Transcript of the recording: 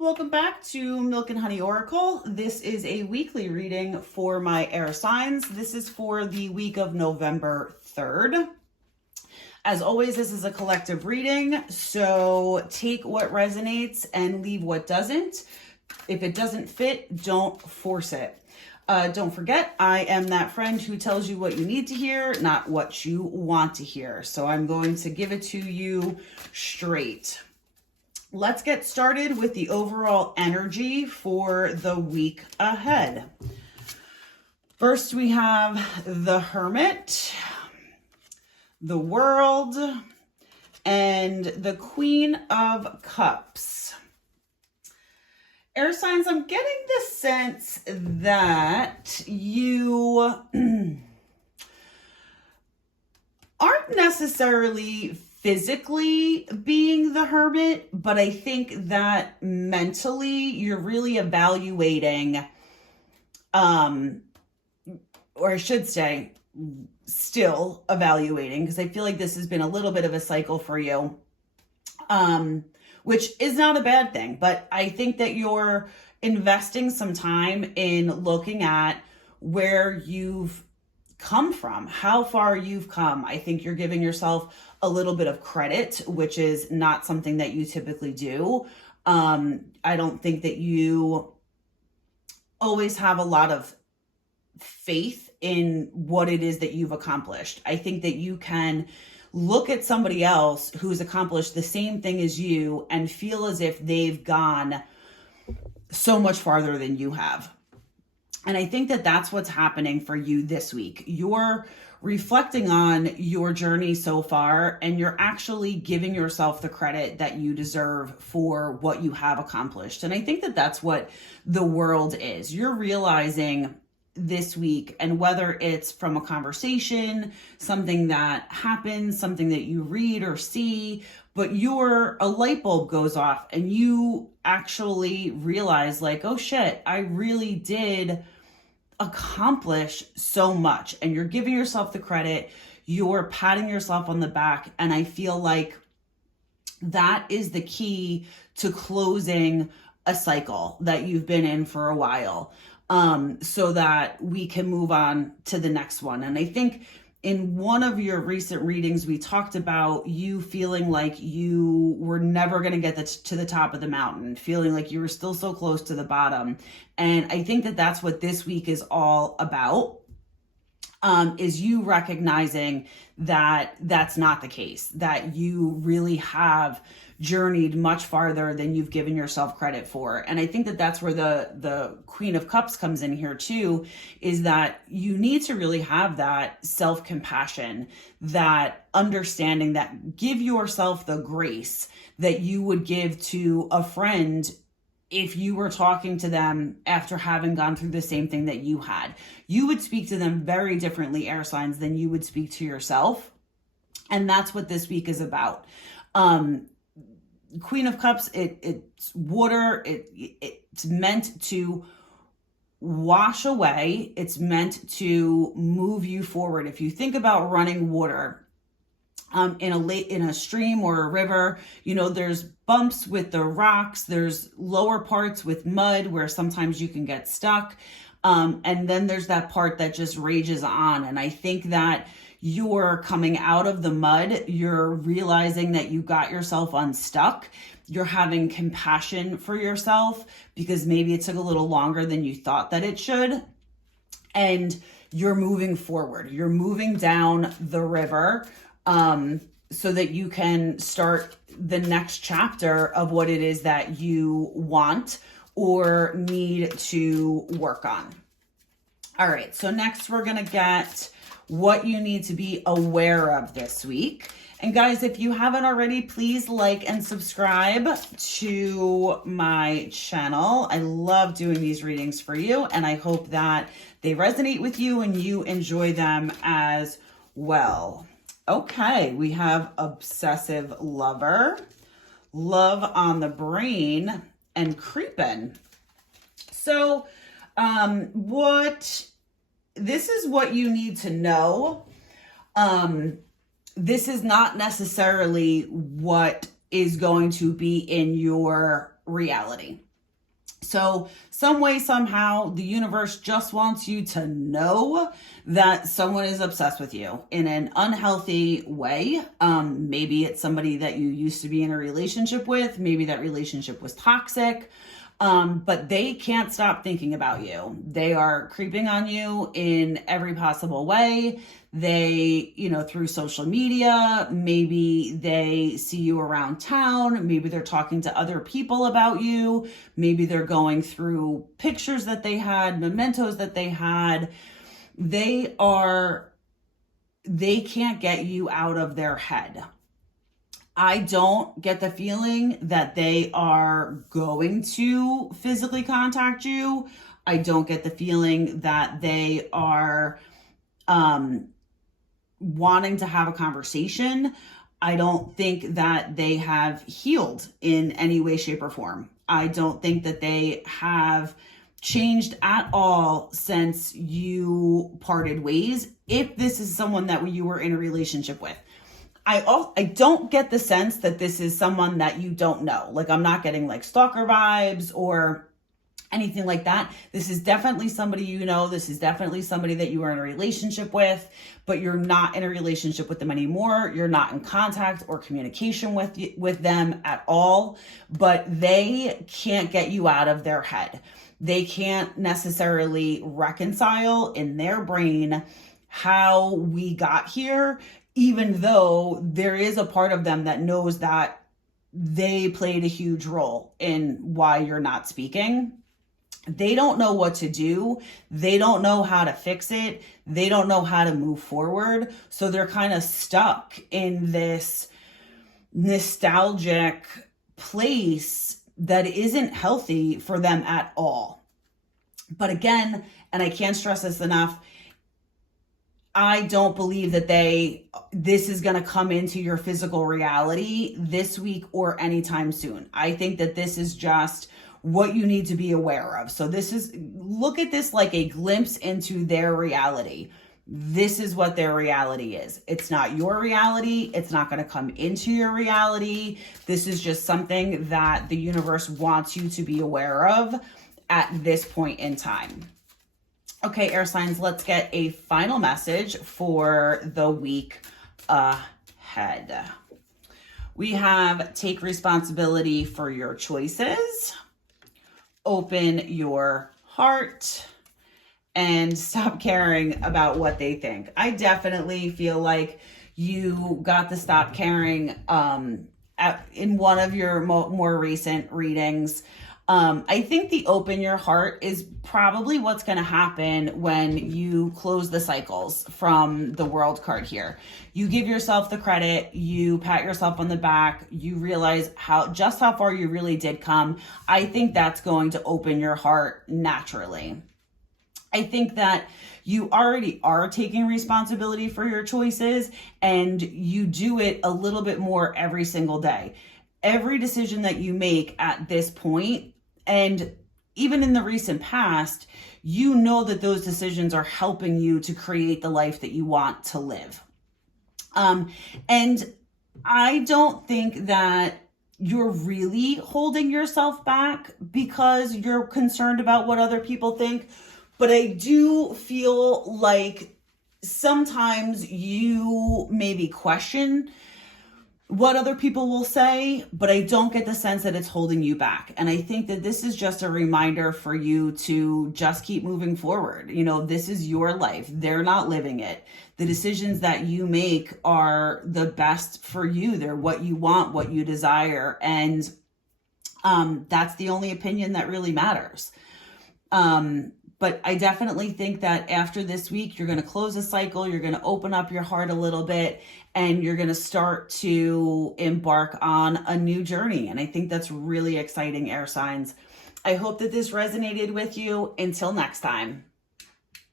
Welcome back to Milk and Honey Oracle. This is a weekly reading for my air signs. This is for the week of November 3rd. As always, this is a collective reading, so take what resonates and leave what doesn't. If it doesn't fit, don't force it. Don't forget, I am that friend who tells you what you need to hear, not what you want to hear. So I'm going to give it to you straight. Let's get started with the overall energy for the week ahead. First, we have the Hermit, the World, and the Queen of Cups. Air signs, I'm getting the sense that you aren't necessarily physically being the hermit, but I think that mentally you're really evaluating, or I should say, still evaluating, because I feel like this has been a little bit of a cycle for you, which is not a bad thing, but I think that you're investing some time in looking at where you've come from, how far you've come. I think you're giving yourself a little bit of credit, which is not something that you typically do. I don't think that you always have a lot of faith in what it is that you've accomplished. I think that you can look at somebody else who's accomplished the same thing as you and feel as if they've gone so much farther than you have. And I think that that's what's happening for you this week. You're reflecting on your journey so far, and you're actually giving yourself the credit that you deserve for what you have accomplished. And I think that that's what the world is. You're realizing this week, and whether it's from a conversation, something that happens, something that you read or see, but a light bulb goes off and you actually realize like, oh shit, I really did accomplish so much. And you're giving yourself the credit, you're patting yourself on the back. And I feel like that is the key to closing a cycle that you've been in for a while, so that we can move on to the next one. And I think in one of your recent readings, we talked about you feeling like you were never going to get to the top of the mountain, feeling like you were still so close to the bottom. And I think that that's what this week is all about, is you recognizing that that's not the case, that you really have journeyed much farther than you've given yourself credit for. And I think that that's where the Queen of Cups comes in here too, is that you need to really have that self-compassion, that understanding, that give yourself the grace that you would give to a friend if you were talking to them after having gone through the same thing that you had. You would speak to them very differently, air signs, than you would speak to yourself. And that's what this week is about. Queen of Cups, it's water. It's meant to wash away. It's meant to move you forward. If you think about running water in a stream or a river, there's bumps with the rocks. There's lower parts with mud where sometimes you can get stuck. And then there's that part that just rages on. And I think that you're coming out of the mud, you're realizing that you got yourself unstuck, you're having compassion for yourself because maybe it took a little longer than you thought that it should, and you're moving forward. You're moving down the river so that you can start the next chapter of what it is that you want or need to work on. All right, so next we're going to get what you need to be aware of this week. And guys, if you haven't already, please like and subscribe to my channel. I love doing these readings for you, and I hope that they resonate with you and you enjoy them as well. Okay, we have obsessive lover, love on the brain, and creeping. So this is what you need to know. This is not necessarily what is going to be in your reality. So some way, somehow, the universe just wants you to know that someone is obsessed with you in an unhealthy way. Maybe it's somebody that you used to be in a relationship with. Maybe that relationship was toxic. But they can't stop thinking about you. They are creeping on you in every possible way. They, through social media, maybe they see you around town. Maybe they're talking to other people about you. Maybe they're going through pictures that they had, mementos that they had. They can't get you out of their head. I don't get the feeling that they are going to physically contact you. I don't get the feeling that they are wanting to have a conversation. I don't think that they have healed in any way, shape, or form. I don't think that they have changed at all since you parted ways, if this is someone that you were in a relationship with. I don't get the sense that this is someone that you don't know. Like, I'm not getting like stalker vibes or anything like that. This is definitely somebody you know. This is definitely somebody that you are in a relationship with, but you're not in a relationship with them anymore. You're not in contact or communication with them at all, but they can't get you out of their head. They can't necessarily reconcile in their brain how we got here, even though there is a part of them that knows that they played a huge role in why you're not speaking. They don't know what to do. They don't know how to fix it. They don't know how to move forward. So they're kind of stuck in this nostalgic place that isn't healthy for them at all. But again, and I can't stress this enough, I don't believe that this is going to come into your physical reality this week or anytime soon. I think that this is just what you need to be aware of. So look at this like a glimpse into their reality. This is what their reality is. It's not your reality. It's not going to come into your reality. This is just something that the universe wants you to be aware of at this point in time. Okay, air signs, let's get a final message for the week ahead. We have take responsibility for your choices, open your heart, and stop caring about what they think. I definitely feel like you got to stop caring in one of your more recent readings. I think the open your heart is probably what's going to happen when you close the cycles from the world card here. You give yourself the credit, you pat yourself on the back, you realize how far you really did come. I think that's going to open your heart naturally. I think that you already are taking responsibility for your choices, and you do it a little bit more every single day. Every decision that you make at this point, and even in the recent past, you know that those decisions are helping you to create the life that you want to live. And I don't think that you're really holding yourself back because you're concerned about what other people think. But I do feel like sometimes you maybe question what other people will say, but I don't get the sense that it's holding you back. And I think that this is just a reminder for you to just keep moving forward. This is your life. They're not living it. The decisions that you make are the best for you. They're what you want, what you desire. And that's the only opinion that really matters. But I definitely think that after this week, you're going to close a cycle, you're going to open up your heart a little bit, and you're going to start to embark on a new journey. And I think that's really exciting, air signs. I hope that this resonated with you. Until next time.